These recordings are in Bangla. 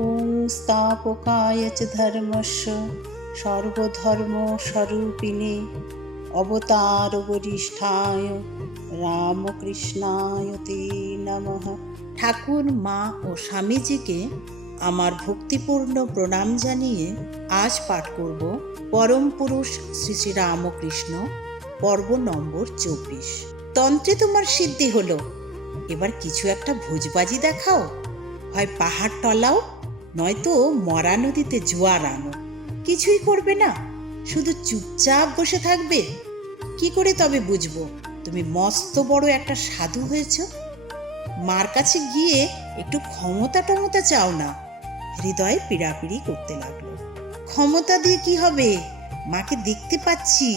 ওং স্থাপকায় চ ধর্মস্য সর্বধর্মস্বরূপিণে অবতার বরিষ্ঠায় রামকৃষ্ণায় তে নমঃ। ঠাকুর, মা ও স্বামীজিকে আমার ভক্তিপূর্ণ প্রণাম জানিয়ে আজ পাঠ করব পরম পুরুষ শ্রী শ্রী রামকৃষ্ণ, পর্ব নম্বর 24। তন্ত্রে তোমার সিদ্ধি হলো, এবার কিছু একটা ভোজবাজি দেখাও। হয় পাহাড় টলাও, নয়তো মরা নদীতে জোয়ার আনো। কিছুই করবে না, শুধু চুপচাপ বসে থাকবে। কি করে তবে বুঝবো তুমি মস্ত বড় একটা সাধু হয়েছ? মার কাছে গিয়ে একটু ক্ষমতা টমতা চাও না। হৃদয়ে পীড়াপিড়ি করতে লাগলো। ক্ষমতা দিয়ে কি হবে? মাকে দেখতে পাচ্ছি,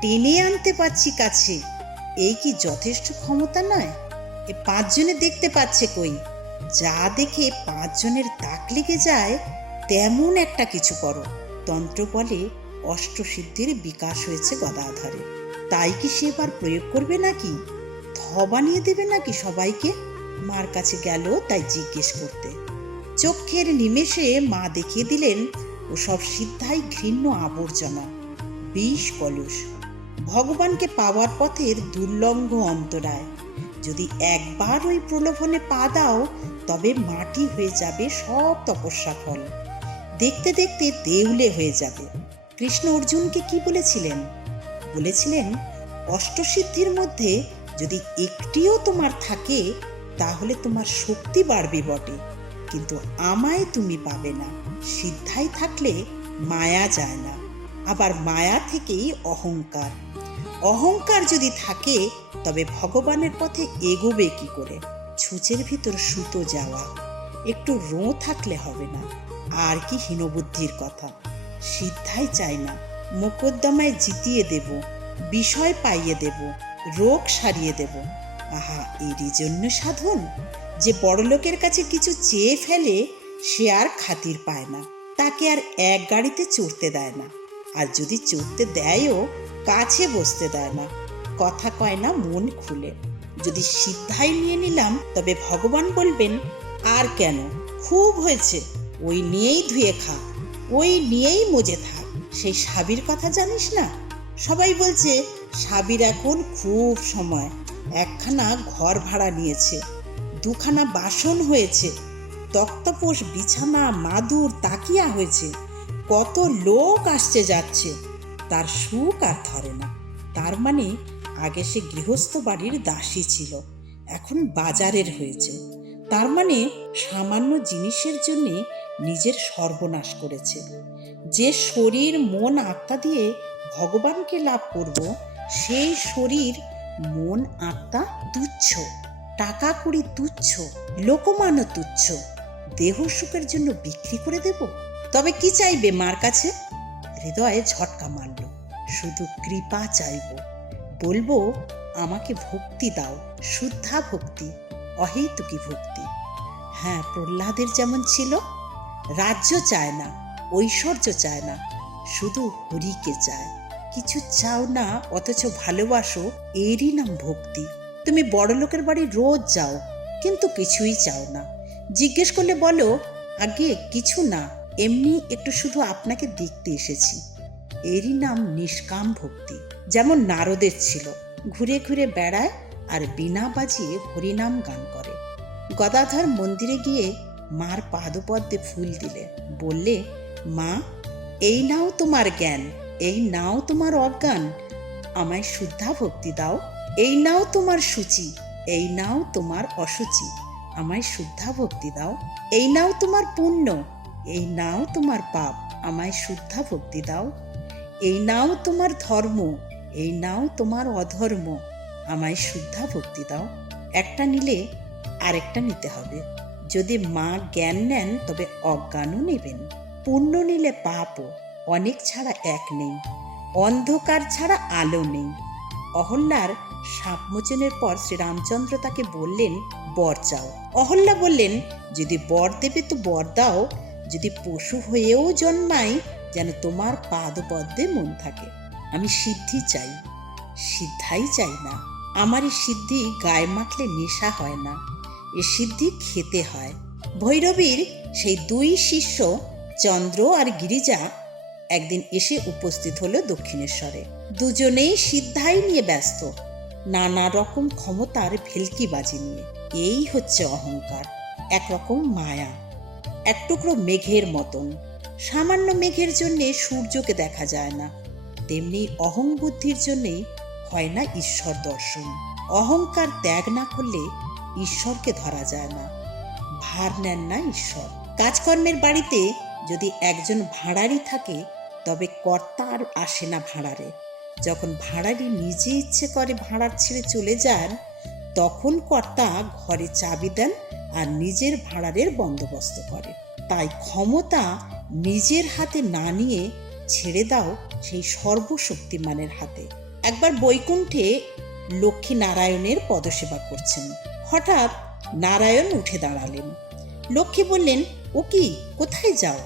টেনে আনতে পাচ্ছি কাছে, এই কি যথেষ্ট ক্ষমতা নয়? এ 5 জনে দেখতে পাচ্ছে কই? যা দেখে 5 জনের তাক লেগে যায় তেমন একটা কিছু করো। তন্ত্র বলে অষ্টসিদ্ধির বিকাশ হয়েছে গদাধরে, তাই কি সে এবার প্রয়োগ করবে নাকি? থ বানিয়ে দেবে নাকি সবাইকে? মার কাছে গেল তাই জিজ্ঞেস করতে। চোখের নিমেষে মা দেখিয়ে দিলেন ওসব সিদ্ধাই ঘৃণ্য আবর্জনা, বিষ কলুষ, ভগবানকে পাওয়ার পথের দুর্লঙ্ঘ অন্তরায়। যদি একবার ওই প্রলোভনে পা দাও তবে মাটি হয়ে যাবে সব তপস্যা ফল। দেখতে দেখতে দেউলে হয়ে যাবে। কৃষ্ণ অর্জুনকে কি বলেছিলেন? বলেছিলেন, অষ্টসিদ্ধির মধ্যে যদি একটিও তোমার থাকে তাহলে তোমার শক্তি বাড়বে বটে, কিন্তু আমায় তুমি পাবে না। সিদ্ধাই থাকলে মায়া যায় না, আবার মায়া থেকেই অহংকার। অহংকার যদি থাকে তবে ভগবানের পথে এগোবে কি করে? ছুঁচের ভিতর সুতো যাওয়া। একটু রোঁ থাকলে হবে না। আর কি হীনবুদ্ধির কথা! সিদ্ধাই চাই না, মোকদ্দমায় জিতিয়ে দেব, বিষয় পাইয়ে দেব, রোগ সারিয়ে দেব। আহা, এরই জন্য সাধন। যে বড়লোকের কাছে কিছু চেয়ে ফেলে সে আর খাতির পায় না, তাকে আর এক গাড়িতে চড়তে দেয় না, আর যদি চড়তে দেয়ও কাছে বসতে দেয় না, কথা কয় না মন খুলে। যদি সিদ্ধাই নিয়ে নিলাম তবে ভগবান বলবেন, আর কেন, খুব হয়েছে, ওই নিয়েই ধুয়ে খা, ওই নিয়েই মজে থাক। সেই সাবির কথা জানিস না? সবাই বলছে সাবির এখন খুব সময়, একখানা ঘর ভাড়া নিয়েছে, 2খানা বাসন হয়েছে, তক্তপোষ, বিছানা, মাদুর, তাকিয়া হয়েছে, কত লোক আসছে যাচ্ছে, তার সুখ আর ধরে না। তার মানে আগে সে গৃহস্থ বাড়ির দাসী ছিল, এখন বাজারের হয়েছে। তার মানে সামান্য জিনিসের জন্য নিজের সর্বনাশ করেছে। যে শরীর মন আত্মা দিয়ে ভগবানকে লাভ করব, সেই শরীর মন আত্মা তুচ্ছ, টাকা কড়ি তুচ্ছ, লোকমান তুচ্ছ, দেহ সুখের জন্য বিক্রি করে দেব? তবে কি চাইবে মার কাছে? হৃদয়ে ঝটকা মারল। শুধু কৃপা চাইব, বলবো আমাকে ভক্তি দাও, শুদ্ধা ভক্তি, অহেতুকী ভক্তি। হ্যাঁ, প্রহ্লাদের যেমন ছিল। রাজ্য চায় না, ঐশ্বর্য চায় না, শুধু হরিকে চায়। কিছু চাও না অথচ ভালোবাসো, এরই নাম ভক্তি। তুমি বড় লোকের বাড়ি রোজ যাও, কিন্তু কিছুই চাও না। জিজ্ঞেস করলে বলো, আগে কিছু না, এমনি একটু শুধু আপনাকে দেখতে এসেছি। এরই নাম নিষ্কাম ভক্তি। যেমন নারদের ছিল, ঘুরে ঘুরে বেড়ায় আর বীণা বাজিয়ে হরিনাম গান করে। গদাধর মন্দিরে গিয়ে মার পাদপদ্মে ফুল দিলে, বললে, মা, এই নাও তোমার জ্ঞান, এই নাও তোমার অজ্ঞান, আমায় শুদ্ধা ভক্তি দাও। এই নাও তোমার সূচি, এই নাও তোমার অসুচি, আমায় শুদ্ধা ভক্তি দাও। এই নাও তোমার পুণ্য, এই নাও তোমার পাপ, আমায় শুদ্ধা ভক্তি দাও। এই নাও তোমার ধর্ম, এই নাও তোমার অধর্ম, আমায় শুদ্ধা ভক্তি দাও। একটা নিলে আরেকটা নিতে হবে। যদি মা জ্ঞান নেন তবে অজ্ঞানও নেবেন। পুণ্য নিলে পাপও, অনেক ছাড়া এক নেই, অন্ধকার ছাড়া আলো নেই। অহল্যার সাপমোচনের পর শ্রীরামচন্দ্র তাকে বললেন, বর চাও। অহল্যা বললেন, যদি বর দেবে তো বর দাও, যদি পশু হয়েও জন্মাই যেন তোমার পাদপদ্মে মন থাকে। আমি সিদ্ধি চাই, সিদ্ধাই চাই না। আমার এই সিদ্ধি গায়ে মাখলে নেশা হয় না, এ সিদ্ধি খেতে হয়। ভৈরবীর সেই দুই শিষ্য চন্দ্র আর গিরিজা একদিন এসে উপস্থিত হলো দক্ষিণেশ্বরে। দুজনেই সিদ্ধাই নিয়ে ব্যস্ত, নানা রকম ক্ষমতার ভেলকিবাজি নিয়ে। এই হচ্ছে অহংকার, একরকম মায়া, এক টুকরো মেঘের মতন। সামান্য মেঘের জন্যে সূর্যকে দেখা যায় না, তেমনি অহং বুদ্ধির জন্যেই হয় না ঈশ্বর দর্শন। অহংকার ত্যাগ না করলে ঈশ্বরকে ধরা যায় না, ভার নেন না ঈশ্বর। কাজকর্মের বাড়িতে যদি একজন ভাঁড়ারি থাকে তবে কর্তা আর আসে না ভাঁড়ারে। যখন ভাঁড়ারি নিজে ইচ্ছে করে ভাঁড়ার ছেড়ে চলে যান, তখন কর্তা ঘরে চাবি দেন আর নিজের ভাঁড়ারের বন্দোবস্ত করে। তাই ক্ষমতা নিজের হাতে না নিয়ে ছেড়ে দাও সেই সর্বশক্তিমানের হাতে। একবার বৈকুণ্ঠে লক্ষ্মী নারায়ণের পদসেবা করছেন। হঠাৎ নারায়ণ উঠে দাঁড়ালেন। লক্ষ্মী বললেন, ও কি, কোথায় যাও?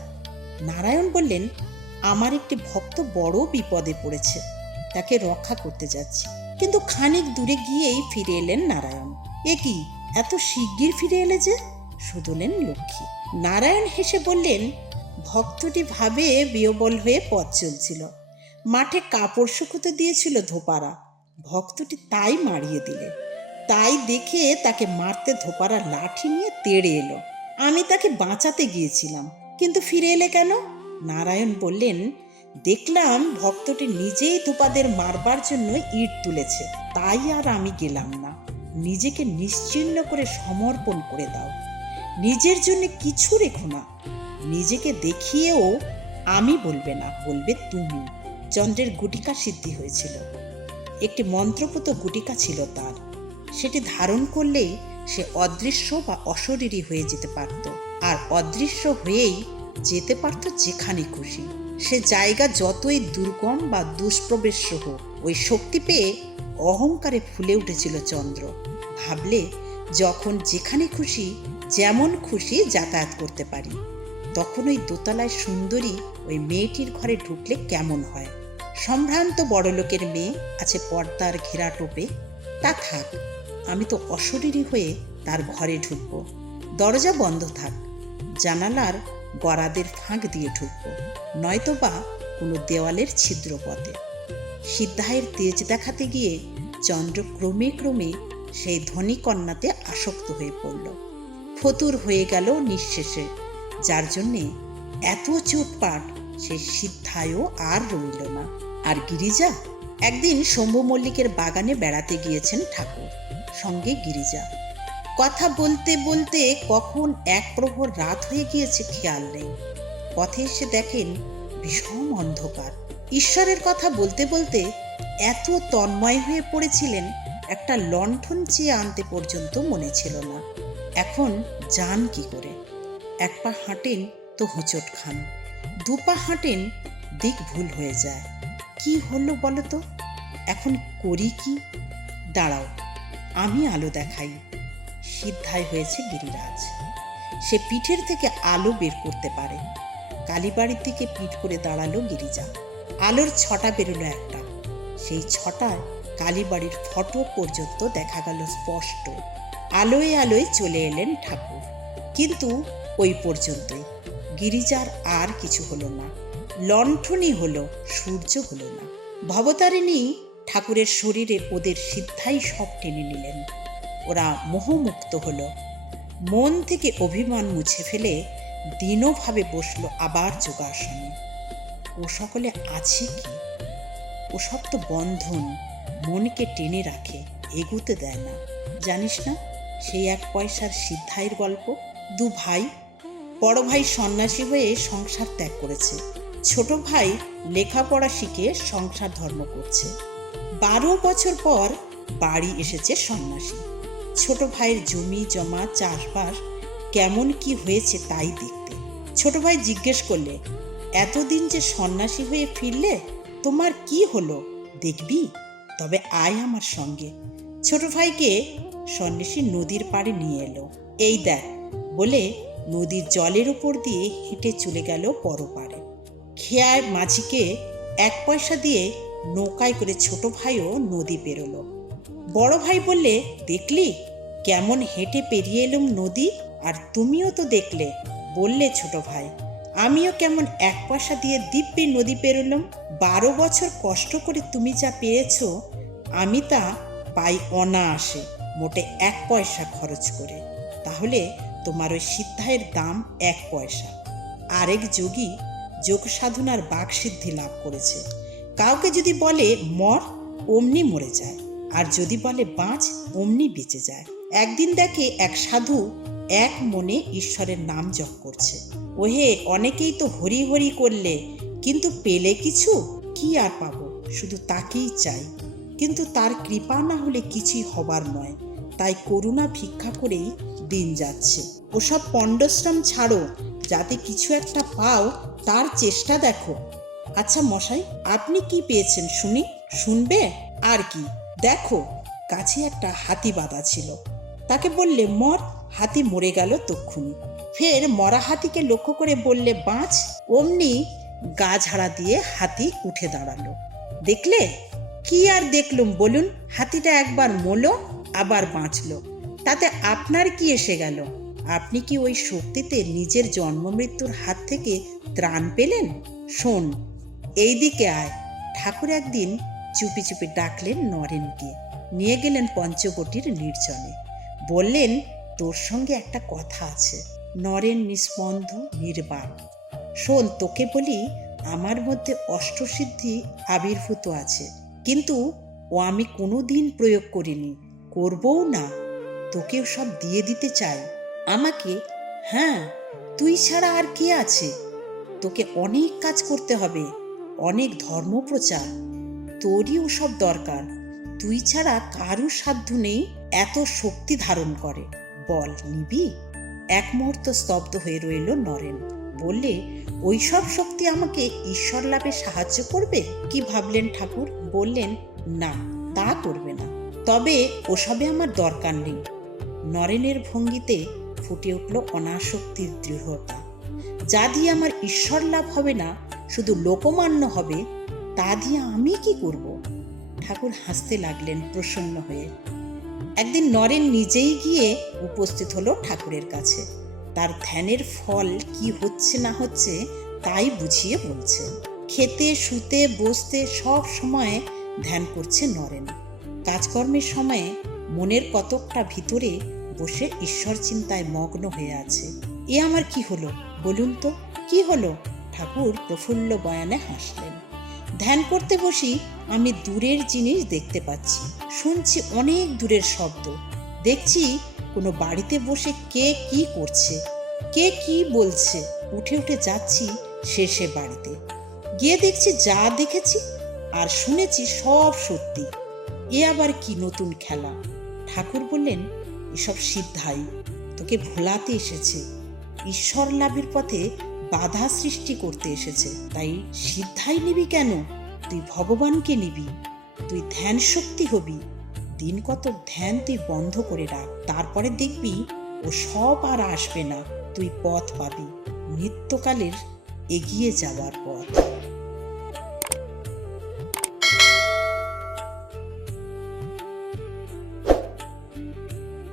নারায়ণ বললেন, আমার একটি ভক্ত বড় বিপদে পড়েছে, তাকে রক্ষা করতে যাচ্ছি। কিন্তু খানিক দূরে গিয়েই ফিরে এলেন নারায়ণ। এ কি, এত শিগগির ফিরে এলে যে? শুধলেন লক্ষ্মী। নারায়ণ হেসে বললেন, ভক্তটি ভাবে বিহ্বল হয়ে পথ চলছিল, মাঠে কাপড় শুকোতে দিয়েছিল ধোপারা, ভক্তটি তাই মারিয়ে দিলে। তাই দেখে তাকে মারতে ধোপারা লাঠি নিয়ে তেড়ে এলো। আমি তাকে বাঁচাতে গিয়েছিলাম, কিন্তু ফিরে এলে কেন? নারায়ণ বললেন, দেখলাম ভক্তটি নিজেই ধোপাদের মারবার জন্য ইট তুলেছে, তাই আর আমি গেলাম না। নিজেকে নিশ্চিহ্ন করে সমর্পণ করে দাও, নিজের জন্য কিছু রেখো না। নিজেকে দেখিয়েও আমি বলবে না, বলবে তুমি। চন্দ্রের গুটিকা সিদ্ধি হয়েছিল, একটি মন্ত্রপুত গুটিকা ছিল তার। সেটি ধারণ করলেই সে অদৃশ্য বা অশরীরী হয়ে যেতে পারত, আর অদৃশ্য হয়েই যেতে পারত যেখানে খুশি। সে জায়গা যতই দুর্গম বা দুষ্প্রবেশ্য হোক, ওই শক্তি পেয়ে অহংকারে ফুলে উঠেছিল চন্দ্র। ভাবলে যখন যেখানে খুশি যেমন খুশি যাতায়াত করতে পারি, তখন ওই দোতলায় সুন্দরী ওই মেয়েটির ঘরে ঢুকলে কেমন হয়? সম্ভ্রান্ত বড়লোকের মেয়ে আছে পর্দার ঘেরা টোপে, তা থাক, আমি তো অশরীরী হয়ে তার ঘরে ঢুকব। দরজা বন্ধ থাক, জানালার গরাদের ফাঁক দিয়ে ঢুকব, নয়তোবা কোনো দেওয়ালের ছিদ্র পথে। সিদ্ধায়ের তেজ দেখাতে গিয়ে চন্দ্র ক্রমে ক্রমে সেই ধনী কন্যাতে আসক্ত হয়ে পড়ল, ফতুর হয়ে গেল নিঃশেষে, যার জন্যে এত চোটপাট সে সিদ্ধায়ও আর রইল না। আর গিরিজা? একদিন শম্ভু মল্লিকের বাগানে বেড়াতে গিয়েছেন ঠাকুর, সঙ্গে গিরিজা। কথা বলতে বলতে কখন এক প্রহর রাত হয়ে গিয়েছে খেয়াল নেই। পথে এসে দেখেন ভীষণ অন্ধকার। ঈশ্বরের কথা বলতে বলতে এত তন্ময় হয়ে পড়েছিলেন, একটা লণ্ঠন চেয়ে আনতে পর্যন্ত মনে ছিল না। এখন যান কি করে? এক পা হাঁটেন তো হোঁচট খান, দুপা হাঁটেন দিক ভুল হয়ে যায়। কি হলো বলো তো? এখন করি কি? দাঁড়াও, আমি আলো দেখাই। সিদ্ধায় হয়েছে গিরিরাজ, সে পিঠের থেকে আলো বের করতে পারে। কালীবাড়ির দিকে পিঠ করে দাঁড়ালো গিরিজা। আলোর ছটা বেরোলো একটা, সেই ছটায় কালীবাড়ির ফটক পর্যন্ত দেখা গেল স্পষ্ট। আলোয় আলোয় চলে এলেন ঠাকুর, কিন্তু ওই পর্যন্তই। গিরিজার আর কিছু হলো না, লণ্ঠনই হলো, সূর্য হলো না। ভবতারিণী ঠাকুরের শরীরে ওদের সিদ্ধাই সব টেনে নিলেন। ওরা মোহমুক্ত হলো, মন থেকে অভিমান মুছে ফেলে দীনভাবে বসলো আবার যোগাসনে। ও সকলে আছে কি? ও সব তো বন্ধন, মনকে টেনে রাখে, এগুতে দেয় না। জানিস না সেই এক পয়সার সিদ্ধাইয়ের গল্প? দু ভাই, বড় ভাই সন্ন্যাসী হয়ে সংসার ত্যাগ করেছে, ছোট ভাই লেখাপড়া শিখে সংসার ধর্ম করছে। 12 বছর পর বাড়ি এসেছে সন্ন্যাসী। ছোট ভাইয়ের জমি জমা চাষবাস কেমন কি হয়েছে তাই দেখতে। ছোট ভাই জিজ্ঞেস করলে, এতদিন যে সন্ন্যাসী হয়ে ফিরলে, তোমার কি হলো দেখবি? তবে আয় আমার সঙ্গে। ছোট ভাইকে সন্ন্যাসী নদীর পাড়ে নিয়ে এলো। এই দেখ বলে নদীর জলের উপর দিয়ে হেঁটে চলে গেল পরপারে। খেয়ায় মাঝিকে 1 পয়সা দিয়ে নৌকায় করে ছোট ভাইও নদী পেরোলো। বড় ভাই বললে, দেখলি কেমন হেঁটে পেরিয়ে এলুম নদী? আর তুমিও তো দেখলে, বললে ছোট ভাই। আমিও কেমন 1 পয়সা দিয়ে দিব্যি নদী পেরোলাম। 12 বছর কষ্ট করে তুমি যা পেয়েছো, আমি তা পাই অনায়াসে, মোটে 1 পয়সা খরচ করে। তাহলে তোমার ওই সিদ্ধায়ের দাম 1 পয়সা। আরেক যোগী যোগ সাধনার বাকসিদ্ধি লাভ করেছে। কাউকে যদি বলে মর, অমনি মরে যায়, আর যদি বলে বাঁচ, অমনি বেঁচে যায়। একদিন দেখে এক সাধু এক মনে ঈশ্বরের নাম জপ করছে। ওহে, অনেকেই তো হরি হরি করলে, কিন্তু পেলে কিছু? কি আর পাবো, শুধু তাকেই চাই। কিন্তু তার কৃপা না হলে কিছুই হবার নয়। তাই করুণা ভিক্ষা করেই দিন যাচ্ছে। ওসব পণ্ডশ্রম ছাড়ো, যাতে কিছু একটা পাও তার চেষ্টা দেখো। আচ্ছা মশাই, আপনি কি পেয়েছেন শুনি? শুনবে? আর কি, দেখো কাছে একটা হাতি বাঁধা ছিল। তাকে বললে মর, হাতি মরে গেল তক্ষুনি। ফের মরা হাতিকে লক্ষ্য করে বললে বাঁচ, অমনি গা ঝাড়া দিয়ে হাতি উঠে দাঁড়ালো। দেখলে? কি আর দেখলুম বলুন? হাতিটা একবার মরলো, আবার বাঁচলো। তাতে আপনার কি এসে গেল? আপনি কি ওই শক্তিতে নিজের জন্ম মৃত্যুর হাত থেকে ত্রাণ পেলেন? শোন, এই দিকে আয়। ঠাকুর একদিন চুপি চুপি ডাকলেন নরেনকে, নিয়ে গেলেন পঞ্চবটির নির্জনে। বললেন, তোর সঙ্গে একটা কথা আছে। নরেন নিস্পন্দ, নির্বাক। শোন, তোকে বলি, আমার মধ্যে অষ্টসিদ্ধি আবির্ভূত আছে, কিন্তু ও আমি কোনো দিন প্রয়োগ করিনি, করবও না। তোকেও সব দিয়ে দিতে চাই। আমাকে? হ্যাঁ, তুই ছাড়া আর কে আছে? তোকে অনেক কাজ করতে হবে, অনেক ধর্মপ্রচার। তোরই ওসব দরকার। তুই ছাড়া কারু সাধ্য নেই এত শক্তি ধারণ করে। বল, নিবি? এক মুহূর্ত স্তব্ধ হয়ে রইল নরেন। বললে, ওইসব শক্তি আমাকে ঈশ্বর লাভে সাহায্য করবে? কি ভাবলেন ঠাকুর? বললেন, না, তা করবে না। তবে ওসবে আমার দরকার নেই। নরেনের ভঙ্গিতে ফুটে উঠল অনাসক্তির দৃঢ়তা। যা দিয়ে আমার ঈশ্বর লাভ হবে না, শুধু লোকমান্য হবে, তা দিয়ে আমি কি করব? ঠাকুর হাসতে লাগলেন প্রসন্ন হয়ে। একদিন নরেন নিজেই গিয়ে উপস্থিত হলো ঠাকুরের কাছে। তার ধ্যানের ফল কি হচ্ছে না হচ্ছে তাই বুঝিয়ে বলছে। খেতে, শুতে, বসতে সব সময় ধ্যান করছে নরেন। কাজকর্মের সময়ে মনের কতকটা ভিতরে বসে ঈশ্বর চিন্তায় মগ্ন হয়ে আছে। এ আমার কি হলো বলুন তো, কি হলো? ঠাকুর প্রফুল্ল বয়ানে হাসলেন। ধ্যান করতে বসি আমি দূরের জিনিস দেখতে পাচ্ছি, শুনছি অনেক দূরের শব্দ। দেখছি কোনো বাড়িতে বসে কে কি করছে, কে কি বলছে। উঠে উঠে যাচ্ছি সে বাড়িতে। গিয়ে দেখছি যা দেখেছি আর শুনেছি সব সত্যি। এ আবার কি নতুন খেলা? ঠাকুর বললেন, এসব সিদ্ধাই তোকে ভোলাতে এসেছে, ঈশ্বর লাভের পথে বাধা সৃষ্টি করতে এসেছে। তাই সিদ্ধাই নিবি কেন? তুই ভগবানকে নিবি, তুই ধ্যান শক্তি হবি। দিন কত ধ্যান তুই বন্ধ করে রাখ, তারপরে দেখবি ও সব আর আসবে না। তুই পথ পাবি, নিত্যকালের এগিয়ে যাওয়ার পথ।